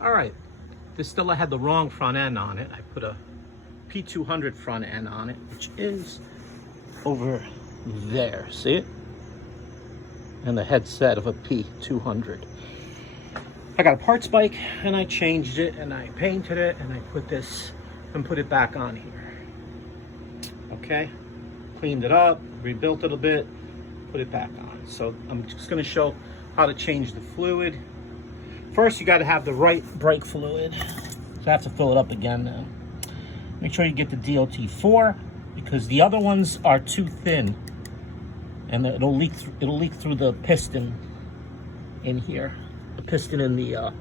All right, this still had the wrong front end on it. I put a P200 front end on it, which is over there, see it? And the headset of a P200. I got a parts bike and I changed it and I painted it and I put this and put it back on here. Okay, cleaned it up, rebuilt it a bit, put it back on. So I'm just gonna show how to change the fluid. First, you gotta have the right brake fluid. So I have to fill it up again now. Make sure you get the DOT4 because the other ones are too thin and it'll leak through the piston in here. The piston in the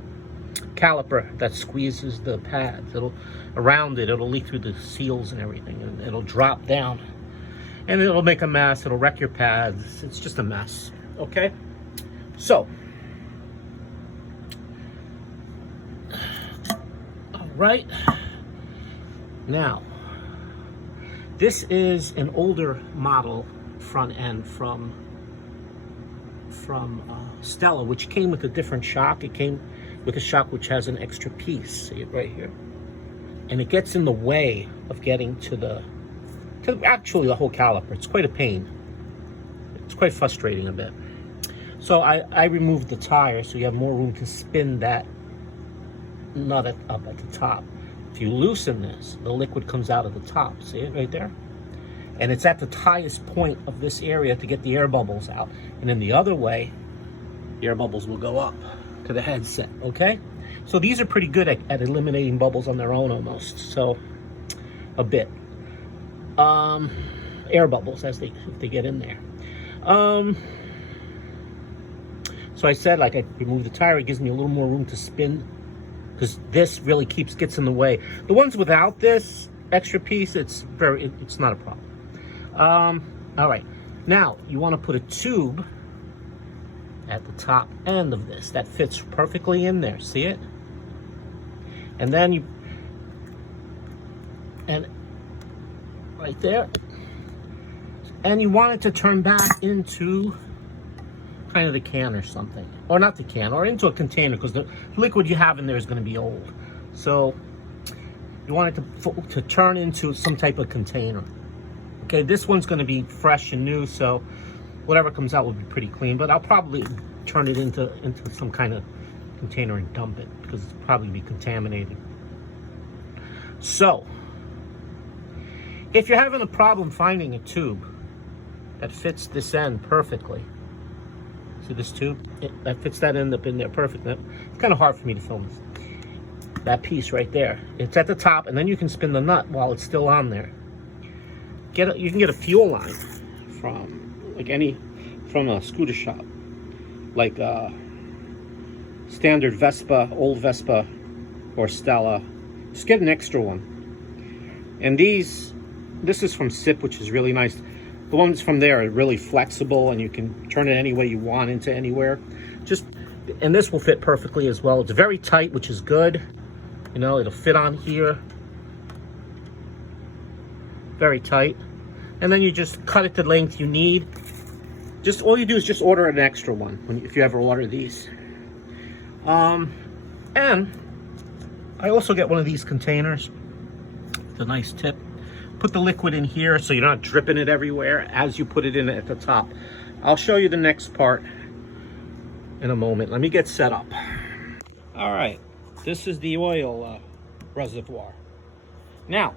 caliper that squeezes the pads. It'll leak through the seals and everything, and it'll drop down. And it'll make a mess, it'll wreck your pads. It's just a mess, okay? So, all right. Now, this is an older model front end from Stella, which came with a different shock. It came with a shock which has an extra piece. See it right here? And it gets in the way of getting to actually the whole caliper. It's quite a pain. It's quite frustrating a bit. So I removed the tire so you have more room to spin that nut up at the top. If you loosen this, the liquid comes out of the top. See it right there? And it's at the highest point of this area to get the air bubbles out. And in the other way, the air bubbles will go up to the headset, okay? So these are pretty good at eliminating bubbles on their own almost. So, a bit. Air bubbles if they get in there. So I said, like, I remove the tire, it gives me a little more room to spin because this really gets in the way. The ones without this extra piece, it's not a problem. All right, now you want to put a tube at the top end of this that fits perfectly in there. See it? And then right there, and you want it to turn back into kind of the can or something, or not the can, or into a container, because the liquid you have in there is going to be old. So you want it to turn into some type of container. Okay, this one's going to be fresh and new, so whatever comes out will be pretty clean, but I'll probably turn it into some kind of container and dump it because it's probably be contaminated. So if you're having a problem finding a tube that fits this end perfectly, see this tube? That fits that end up in there perfectly. It's kind of hard for me to film this. That piece right there, it's at the top, and then you can spin the nut while it's still on there. You can get a fuel line from a scooter shop, like standard Vespa, old Vespa, or Stella. Just get an extra one. And this is from SIP, which is really nice. The ones from there are really flexible, and you can turn it any way you want into anywhere. And this will fit perfectly as well. It's very tight, which is good. You know, it'll fit on here. Very tight. And then you just cut it to the length you need. All you do is just order an extra one if you ever order these. And I also get one of these containers. It's a nice tip. Put the liquid in here so you're not dripping it everywhere as you put it in at the top. I'll show you the next part in a moment. Let me get set up. All right, this is the oil reservoir. Now,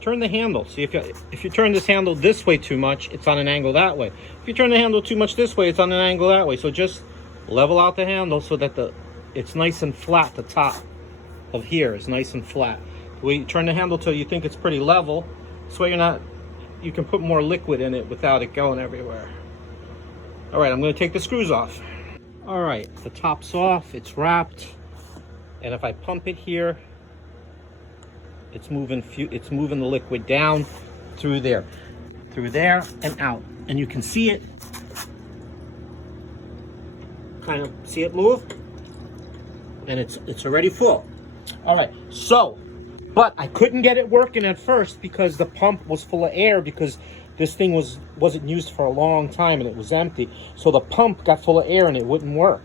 turn the handle. See, if you turn this handle this way too much, it's on an angle that way. If you turn the handle too much this way, it's on an angle that way. So just level out the handle so that it's nice and flat. The top of here is nice and flat. The way you turn the handle till you think it's pretty level, this way you can put more liquid in it without it going everywhere. All right, I'm going to take the screws off. All right, the top's off, it's wrapped, and if I pump it here, it's moving the liquid down through there and out, and you can see it. Kind of see it move, and it's already full. All right, but I couldn't get it working at first because the pump was full of air because this thing wasn't used for a long time and it was empty. So the pump got full of air and it wouldn't work.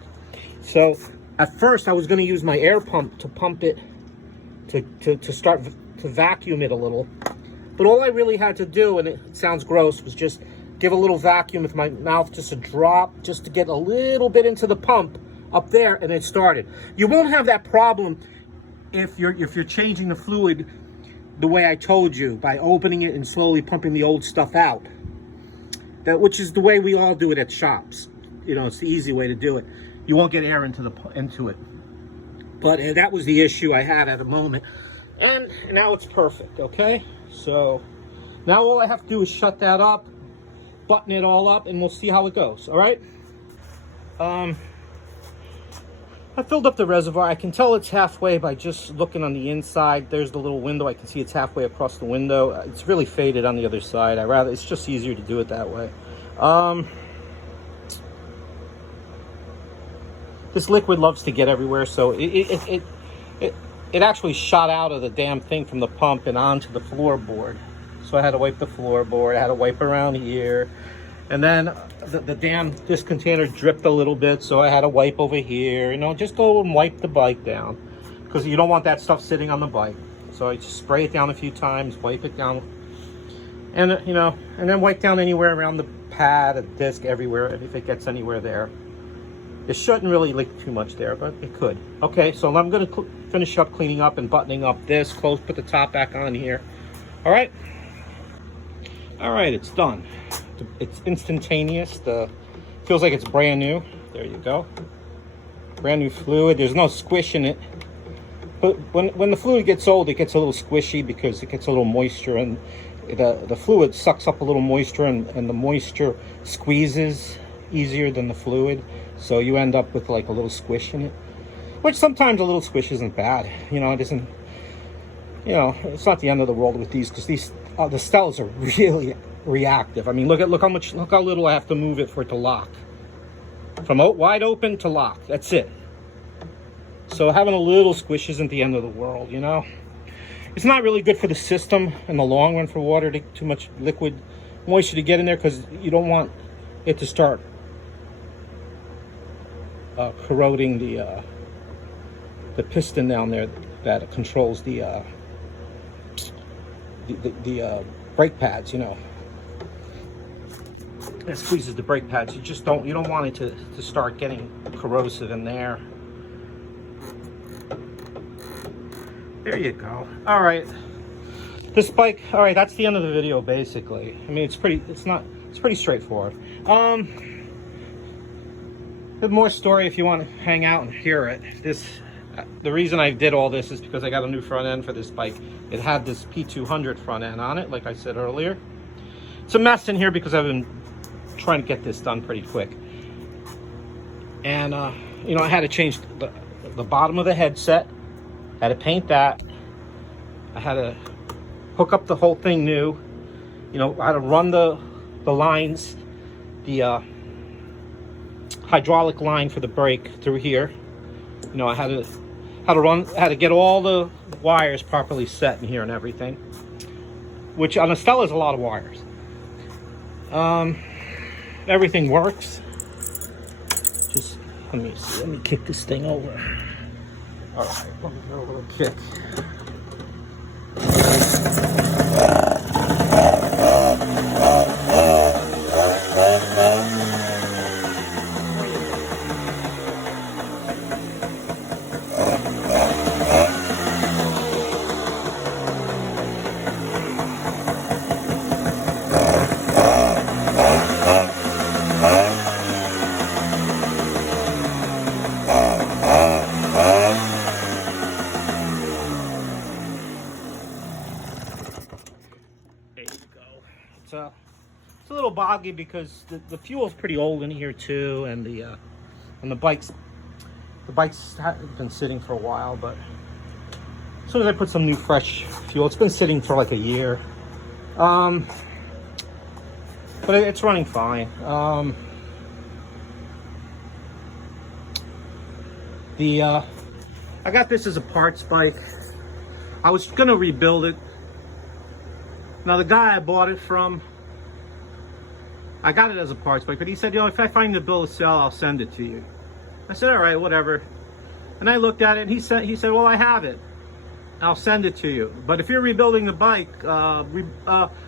So At first, I was going to use my air pump to pump it, to start to vacuum it a little. But all I really had to do, and it sounds gross, was just give a little vacuum with my mouth, just a drop, just to get a little bit into the pump up there, and it started. You won't have that problem if you're changing the fluid the way I told you, by opening it and slowly pumping the old stuff out. Which is the way we all do it at shops. You know, it's the easy way to do it. You won't get air into it. But that was the issue I had at the moment. And now it's perfect, okay? So now all I have to do is shut that up, button it all up, and we'll see how it goes, all right? I filled up the reservoir. I can tell it's halfway by just looking on the inside. There's the little window. I can see it's halfway across the window. It's really faded on the other side. It's just easier to do it that way. This liquid loves to get everywhere, so it actually shot out of the damn thing from the pump and onto the floorboard. So I had to wipe the floorboard. I had to wipe around here. And then this container dripped a little bit, so I had to wipe over here. You know, just go and wipe the bike down, because you don't want that stuff sitting on the bike. So I just spray it down a few times, wipe it down, and you know, and then wipe down anywhere around the pad, a disc, everywhere, if it gets anywhere there. It shouldn't really leak too much there, but it could. Okay, so I'm going to finish up cleaning up and buttoning up this, put the top back on here. All right, it's done. It's instantaneous. Feels like it's brand new. There you go. Brand new fluid. There's no squish in it. But when the fluid gets old, it gets a little squishy because it gets a little moisture, and the fluid sucks up a little moisture, and the moisture squeezes easier than the fluid. So you end up with like a little squish in it. Which sometimes a little squish isn't bad. You know, it isn't. You know, it's not the end of the world with these, because the Stellas are really reactive. I mean, look how little I have to move it for it to lock. From wide open to lock. That's it. So having a little squish isn't the end of the world, you know. It's not really good for the system in the long run for water, too much liquid moisture to get in there, because you don't want it to start corroding the piston down there that controls the brake pads, you know. It squeezes the brake pads. You don't want it to start getting corrosive in there. There you go. All right, this bike. All right, that's the end of the video basically. I mean, it's pretty straightforward. There's more story if you want to hang out and hear it. The reason I did all this is because I got a new front end for this bike. It had this P200 front end on it, like I said earlier. It's a mess in here because I've been trying to get this done pretty quick. And, you know, I had to change the bottom of the headset. I had to paint that. I had to hook up the whole thing new. You know, I had to run the lines, the hydraulic line for the brake through here. You know, I had to get all the wires properly set in here and everything, which on a Stella is a lot of wires. Everything works. Just let me kick this thing over. All right, let me give it a little kick. It's a little boggy because the fuel's pretty old in here too, and the bike's have been sitting for a while. But as soon as I put some new fresh fuel, it's been sitting for like a year, but it's running fine. I got this as a parts bike. I was gonna rebuild it. Now the guy I bought it from, I got it as a parts bike, but he said, you know, if I find the bill of sale, I'll send it to you. I said, all right, whatever. And I looked at it, and he said, well, I have it. I'll send it to you. But if you're rebuilding the bike,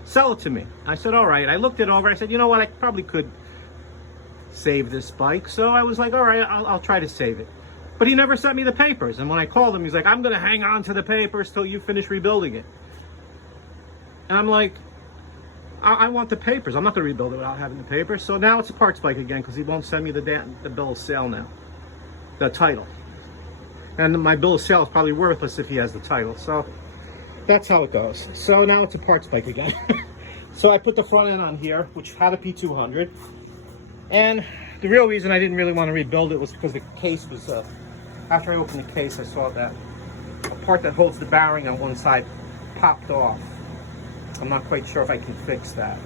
sell it to me. I said, all right. I looked it over. I said, you know what? I probably could save this bike. So I was like, all right, I'll try to save it. But he never sent me the papers. And when I called him, he's like, I'm going to hang on to the papers till you finish rebuilding it. And I'm like, I want the papers. I'm not going to rebuild it without having the papers. So now it's a parts bike again because he won't send me the bill of sale now, the title. And my bill of sale is probably worthless if he has the title. So that's how it goes. So now it's a parts bike again. So I put the front end on here, which had a P200. And the real reason I didn't really want to rebuild it was because the case was, after I opened the case, I saw that a part that holds the bearing on one side popped off. I'm not quite sure if I can fix that.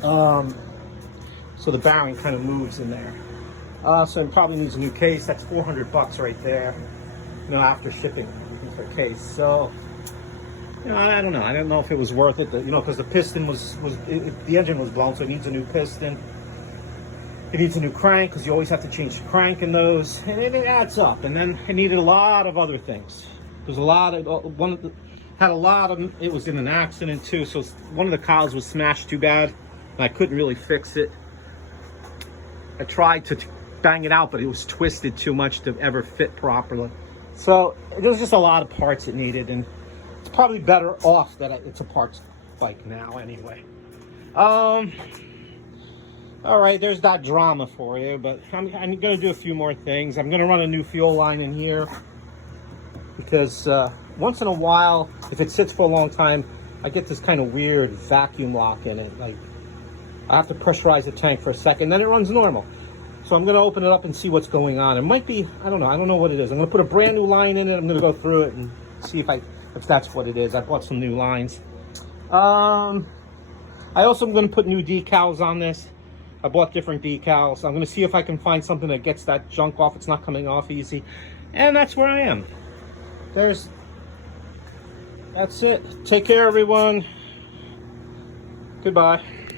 So the bearing kind of moves in there. So it probably needs a new case. That's $400 right there, you know, after shipping for a case. So, you know, I don't know. I don't know if it was worth it, you know, because the piston the engine was blown, so it needs a new piston. It needs a new crank because you always have to change the crank in those, and it adds up. And then it needed a lot of other things. There's a lot of it was in an accident too, so one of the cows was smashed too bad, and I couldn't really fix it. I tried to bang it out, but it was twisted too much to ever fit properly. So there's just a lot of parts it needed, and it's probably better off that it's a parts bike now anyway. All right, there's that drama for you, but I'm gonna do a few more things. I'm gonna run a new fuel line in here because once in a while, if it sits for a long time, I get this kind of weird vacuum lock in it. Like, I have to pressurize the tank for a second, then it runs normal. So I'm gonna open it up and see what's going on. It might be, I don't know what it is. I'm gonna put a brand new line in it. I'm gonna go through it and see if that's what it is. I bought some new lines. I also am gonna put new decals on this. I bought different decals. I'm gonna see if I can find something that gets that junk off. It's not coming off easy. And that's where I am. That's it. Take care, everyone. Goodbye.